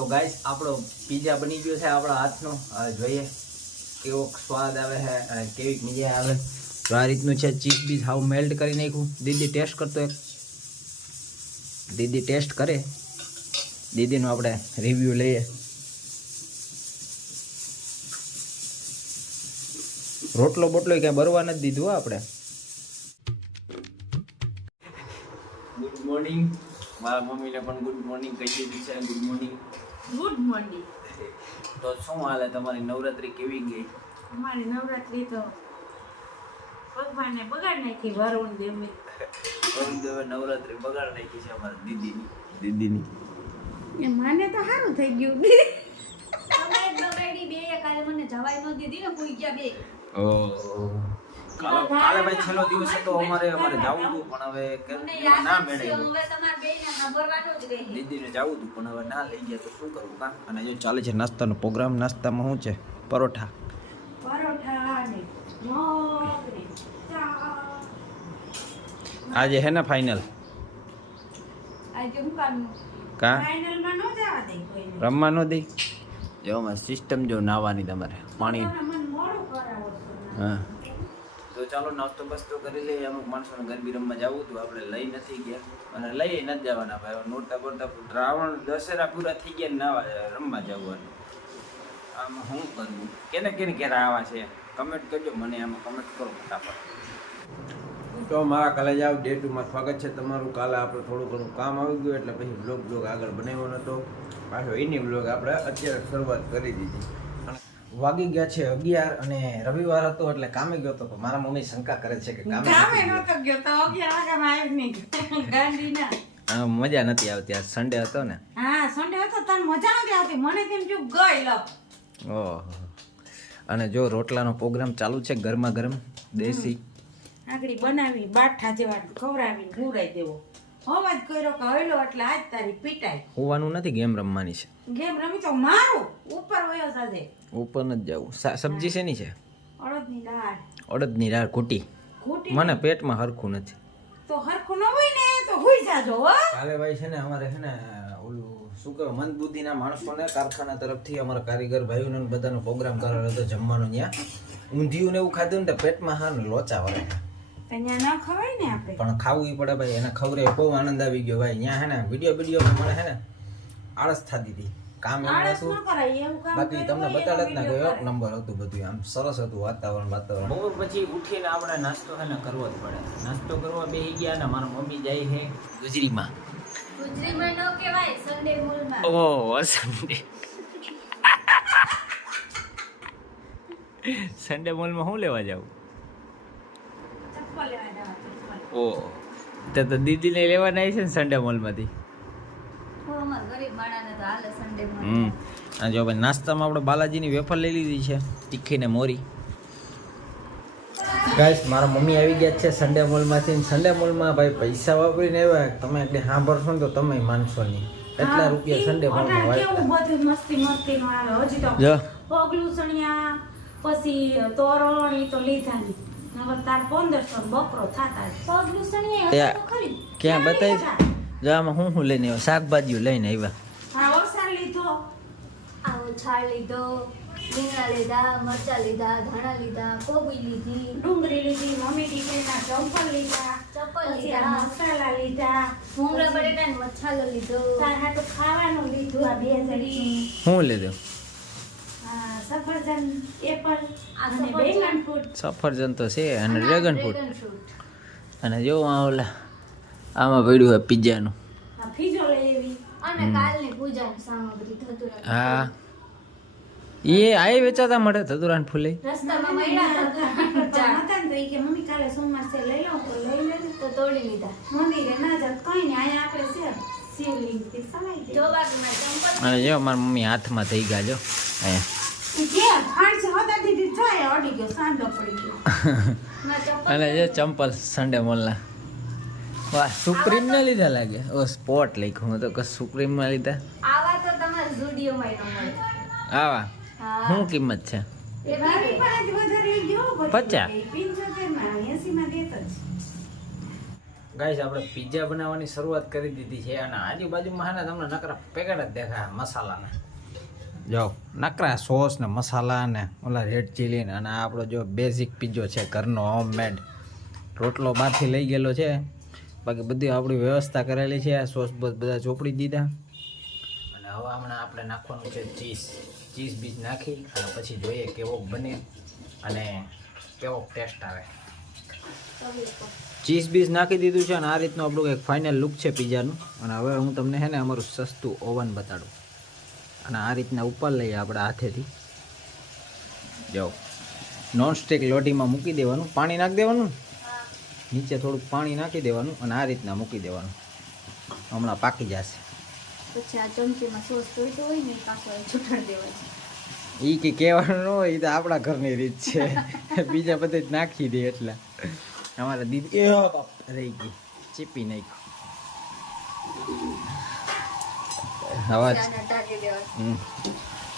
તો ગાઈસ આપણો પીઝા બની ગયો છે આપણા હાથનો. જોઈએ કેવો સ્વાદ આવે છે અને કેવી મજા આવે. તો આ રીતનું છે. ચીઝ બીઝ હાવ મેલ્ટ કરી નાખ્યું. દીદી ટેસ્ટ કરતો એક. દીદી ટેસ્ટ કરે. દીદીનો આપણે રિવ્યૂ લઈએ. રોટલો બોટલો ક્યાં બરવા નથી દીધું આપણે. Good morning. મારા મમ્મીને પણ ગુડ મોર્નિંગ કહી દીધું છે. Good morning. Good morning. તો શું હાલે તમારી નવરાત્રી કેવી ગઈ? અમારી નવરાત્રી તો ભગવાને બગાડ નાખી. વરુણ દેવે નવરાત્રી બગાડ નાખી છે અમારા દીદીની. એ મને તો સારું થઈ ગયું. બગાડી બે કાલે મને જવાય ન દીધી ને પૂઈ ગયા બે. કાલે ભાઈ છેલ્લો દિવસ હતો. અમારે જવું હતું પણ હવે ના મેળે. દીદીને જવું હતું પણ હવે ના લઈ ગયા તો શું કરવું કા. અને જો ચાલે છે નાસ્તાનો પ્રોગ્રામ. નાસ્તામાં શું છે? પરોઠા ને મગ ને ચા. આજે હે ને ફાઇનલ આજે હું કામ કા ફાઇનલમાં ન જવા દે કોઈને. રમવા ન દે. જો અમારે સિસ્ટમ જો નાવાની તમારે પાણી. મને મોડું કરાવો છો. હા તો ચાલો નાસ્તો બસ્તો કરી લઈએ. અમુક માણસોને ગરબી રમવા જવું હતું. આપણે લઈ નથી ગયા અને લઈ નથી જવાના ભાઈ. નોરતા બોરતા રાવણ દશેરા પૂરા થઈ ગયા નાવા રમવા જવાનું. આમાં શું કરવું? કેને ક્યારે આવા છે કમેન્ટ કરજો મને. આમાં કમેન્ટ કરો ફટાફટ. તો મારા કોલેજ આવ ડે 2 માં સ્વાગત છે તમારું. કાલે આપણે થોડું ઘણું કામ આવી ગયું એટલે પછી બ્લોગ આગળ બનાવ્યો નહોતો. પાછો એની બ્લોગ આપણે અત્યારે શરૂઆત કરી દીધી. વાગી ગયા છે 11 અને રવિવાર હતો એટલે કામે ગયો હતો. મારા મમ્મી શંકા કરે છે કે કામે નતો ગયો તો 11 વાગ્યામાં આવી નહીં. ગાંડીના મજા નથી આવતી. આજ સન્ડે હતો ને. હા સન્ડે હતો તને મજા નથી આવતી. મને તેમ જો ગઈ લો. ઓહો. અને જો રોટલાનો પ્રોગ્રામ ચાલુ છે. ગરમા ગરમ દેશી આગળી બનાવી બાઠા જેવા ખવડાવીને ઘુરાઈ દેવો. અવાજ કર્યો કે હલો એટલે આજ તારી પીટાઈ. હોવાનું નથી. ગેમ રમવાની છે. ગેમ રમી તો મારું ઉપર વયો સાથે. ઉપર નથી જવું. સબ્જી શેની છે? અડદની દાળ. અડદની દાળ કૂટી. મને પેટમાં હરખું નથી. તો હરખું ન હોય ને તો હુઈ જાજો હો. કાલે ભાઈ છે ને અમારે છે ને ઓલું શું કહેવાય મંદબુદ્ધિના માણસોને કારખાના તરફથી અમારા કારીગર ભાઈઓને બધાનો પ્રોગ્રામ કરેલો હતો જમવાનો. ત્યાં ઊંધિયું ને એવું ખાધું ને પેટમાં હા ને લોચા વળે. ત્યાં ન ખવાય ને આપણે. પણ ખાવું પડે ભાઈ. એને ખવરે બહુ આનંદ આવી ગયો ભાઈ. ત્યાં હે ને વિડીયો મને હે ને આળસ થતી હતી. કામ એવું હતું બાકી તમને બતાડે જ ના ગયો. નંબર હતું બધું. આમ સરસ હતું વાતાવરણ. બહુ પછી ઉઠીને આપણે નાસ્તો હે ને કરવો જ પડે. નાસ્તો કરવા બેસી ગયા ને મારા મમ્મી જાય છે ગુજરીમાં. ગુજરીમાં ન કહેવાય સન્ડે મોલમાં. ઓહ સન્ડે મોલમાં શું લેવા જાવ? ચપ્પલ લેવા જવા. ઓહ તો દીદીને લેવાના આવી છે ને સન્ડે મોલમાંથી. જો ભાઈ નાસ્તામાં આપણે બાલાજીની વેફર લઈ લીધી છે તીખી ને મોરી. ગાઈસ મારા મમ્મી આવી ગયા છે સન્ડે મોલમાંથી. સન્ડે મોલમાં ભાઈ પૈસા વાપરીને આવ્યા. તમે એટલે સાંભળશો ને તો તમે માનશો નહીં. એટલા રૂપિયા સન્ડે મોલમાં કેવું બધું મસ્તી નો આવે. હજી તો પગલું સણિયા પછી તોરણ ઈ તો લીધા નહીં. હવે તાર 1500 બકરો થાતા. પગલું સણિયા તો ખરી. ક્યાં બતાવી? જો આમાં હું લઈને આવ્યો? શાકભાજીઓ લઈને આવ્યા. હા ઓસાર લીધો. આવો છાળ લીધો, રીંગણા લીધા, મરચાં લીધા, ધાણા લીધા, કોબી લીધી, ડુંગળી લીધી. મમ્મી દીકરીના ચંપલ લીધા. ચપ્પલ પછી આ લીધા, મસાલા લીધા. ભૂંગળા બટેટાનો મસાલો લીધો, તાર હાટુ ખાવાનું લીધું. આ 2 જણી. શું લીધું? સફરજન, એપલ આ અને ડ્રેગન ફ્રૂટ. સફરજન તો છે અને ડ્રેગન ફ્રૂટ. ફ્રૂટ. અને જો ઓલા આમાં પડ્યું હોય પિઝાનું. આ ફીજો લઈ એવી. અને કાલની પૂજાની સામગ્રી ધતુરા. હા એ આય વેચાતા મળે ધતુરાન ફૂલે. રસ્તામાં મળ્યા હતા ને તો ઈ કે મમ્મી કાલે સોમવાર છે લઈ લઉં તો લઈ લે. તો તોડી લીધા. મંદિરે ના જાત કઈ નહીં. અહીંયા આપણે છે શિવલિંગ થી સમાઈ દે. જો બાકી ચંપલ અને જો મારી મમ્મી હાથમાં થઈ ગયા જો અહીંયા. જે ખાંડ છે હોતા દીધી જાય અડી ગયો સાંડો પડી ગયો. ના ચંપલ અને જે ચંપલ સન્ડે મોલના. વાહ સુપ્રીમ ના લીધા લાગે. ઓ સ્પોટ લખ્યું. હું તો કે સુપ્રીમ ના લીધા. આવા તો તમારા ઝુડિયોમાં ન મળે. આવા હા. શું કિંમત છે? એ ભારી પણ વધારે લઈ ગયો. 50. 75 માં 80 માં દેતો જ. ગાઈસ આપણે પિઝા બનાવવાની શરૂઆત કરી દીધી છે અને આજુબાજુમાં હે ને તમને નકરા પેકેટ જ દેખાય મસાલાના. જો નકરા સોસ ને મસાલા ને ઓલા રેડ ચીલી ને અને આપણો જો બેઝિક પિઝ્ઝો છે ઘરનો હોમમેડ. રોટલો બહારથી લઈ ગયેલો છે, બાકી બધી આપણી વ્યવસ્થા કરેલી છે. સોસ બોસ બધા ચોપડી દીધા અને હવે હમણાં આપણે નાખવાનું છે ચીઝ બીજ નાખી અને પછી જોઈએ કેવો બને અને કેવો ટેસ્ટ આવે. ચીઝ બીઝ નાખી દીધું છે અને આ રીતનું આપણું એક ફાઇનલ લુક છે પિઝાનું. અને હવે હું તમને છે ને અમારું સસ્તું ઓવન બતાડું. અને આ રીતના ઉપર લઈએ આપણે હાથેથી. જાઓ નોનસ્ટિક લોઢીમાં મૂકી દેવાનું, પાણી નાખી દેવાનું, નીચે થોડુંક પાણી નાખી દેવાનું અને આ રીતના મૂકી દેવાનું. હમણાં પાકી જશે. પછી આ ચમચીમાં સોસ જોઈતો હોય ને પાછો છૂટાડી દેવાનો. એ કે કહેવાનું ન હોય, એ તો આપણા ઘરની રીત છે. બીજા બધે જ નાખી દે એટલે અમારા દીદી રહી ગઈ, ચીપી નાખ્યું અવાજ.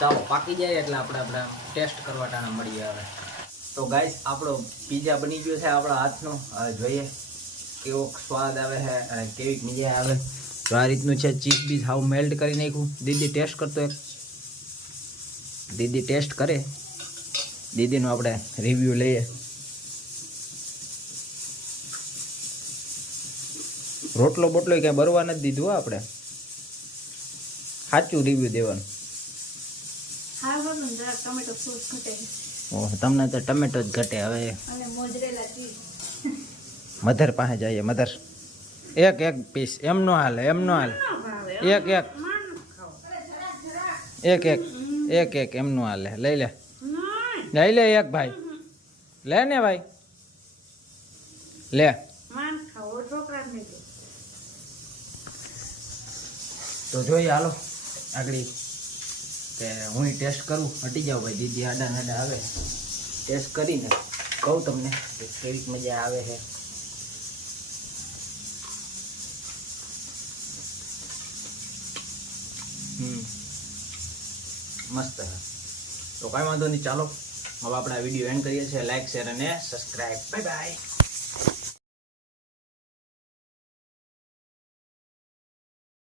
ચાલો પાકી જાય એટલે આપણે ટેસ્ટ કરવા ટાણા મળીએ હવે. તો ગાઈસ આપણો પિઝા બની ગયો છે આપણા હાથનો. હવે જોઈએ કેવો સ્વાદ આવે છે અને કેવી મજા આવે. તો આ રીતનું છે, ચીઝ બીઝ હાવ મેલ્ટ કરી નાખ્યું. દીદી ટેસ્ટ કરતો એક. દીદી ટેસ્ટ કરે, દીદીનો આપણે રિવ્યૂ લઈએ. રોટલો બોટલો ક્યાં બરવા નથી દીધું હો આપણે, સાચું રિવ્યૂ દેવાનું. ટમેટો સોસ ઘટે ઓહ તમને તો ટમેટો જ ઘટે. હવે અને મોઝરેલા ચીઝ. મધર પાસે જઈએ. મધર એક પીસ એમ નો હાલે, એમ નો હાલે. એક એમ નો હાલે. લઈ લે એક ભાઈ, લે ને ભાઈ લે. તો જોઈએ હાલો આગળ કે હું ટેસ્ટ કરું. હટી જાઉં ભાઈ, દીદી આડા નાડા આવે. ટેસ્ટ કરીને કહું તમને કે કેવી મજા આવે છે. મસ્ત છે. તો કાંઈ વાંધો નહીં, ચાલો હવે આપણે આ વિડીયો એન્ડ કરીએ છીએ. લાઈક શેર અને સબસ્ક્રાઈબ. Bye bye.